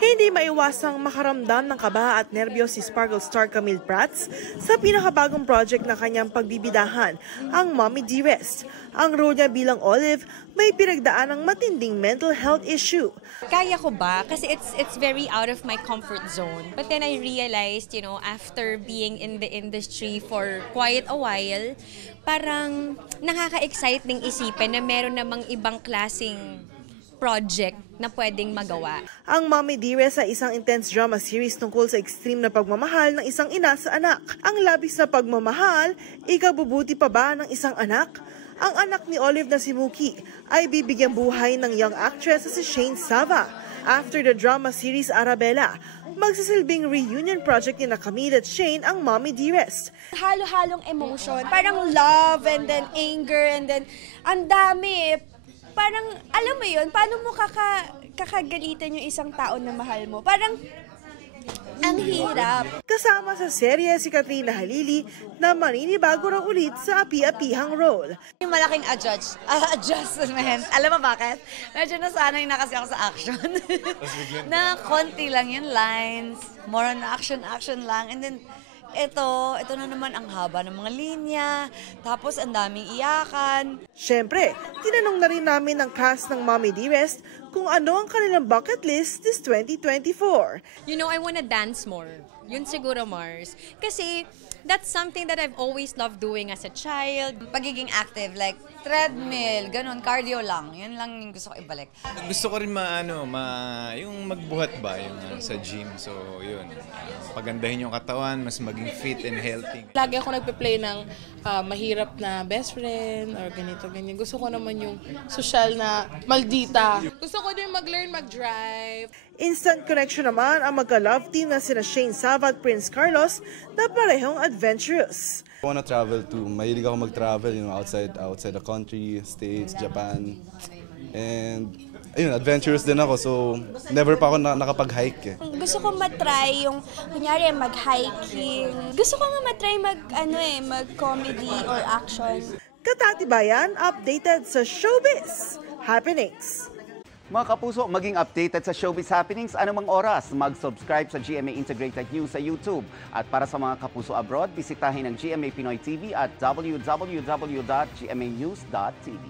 Hindi maiwasang makaramdam ng kaba at nerbiyos si Sparkle star Camille Prats sa pinakabagong project na kanyang pagbibidahan, ang Mommy Dearest. Ang role niya bilang Olive may pinagdaan ng matinding mental health issue. Kaya ko ba? Kasi it's very out of my comfort zone. But then I realized, after being in the industry for quite a while, parang nakaka-excite ding isipin na meron namang ibang klaseng project na pwedeng magawa. Ang Mommy Dearest ay isang intense drama series tungkol sa extreme na pagmamahal ng isang ina sa anak. Ang labis na pagmamahal, ikabubuti pa ba ng isang anak? Ang anak ni Olive na si Mookie ay bibigyan buhay ng young actress na si Shane Sava. After the drama series Arabella, magsisilbing reunion project ni na Camille at Shane ang Mommy Dearest. Halo-halong emotion, parang love and then anger and then ang dami. Parang, alam mo yun, paano mo kakagalitan yung isang tao na mahal mo? Parang, ang hirap. Kasama sa serye si Katrina Halili na maninibago raw ulit sa api-apihang role. Yung malaking adjustment. Alam mo bakit? Medyo nasanay na kasi ako sa action. Na konti lang yung lines, more on action lang. And then, ito na naman ang haba ng mga linya, tapos ang daming iyakan. Siyempre, tinanong na rin namin ang cast ng Mommy Dearest kung ano ang kanilang bucket list this 2024. I wanna dance more. Yun siguro, Mars. Kasi that's something that I've always loved doing as a child. Pagiging active, like treadmill, ganun, cardio lang. Yun lang yung gusto ko ibalik. Gusto ko rin yung magbuhat ba yung sa gym. So, yun. Pagandahin yung katawan, mas maging fit and healthy. Lagi ako nagpe-play ng mahirap na best friend or ganito, ganyan. Gusto ko naman yung social na maldita. Gusto ko din mag-learn mag-drive. Instant connection naman ang magka-love team na sina Shane Sava at Prince Carlos na parehong adventurous. I wanna travel too. Mahilig ako mag-travel, outside the country, States, Japan. And ayun, adventurous din ako, so never pa ako nakapag-hike. Gusto ko matry yung, kunyari, mag-hiking. Gusto ko nga matry mag-comedy or action. Katatibayan, updated sa showbiz happenings. Mga kapuso, maging updated sa showbiz happenings anumang oras. Mag-subscribe sa GMA Integrated News sa YouTube. At para sa mga kapuso abroad, bisitahin ang GMA Pinoy TV at www.gmanews.tv.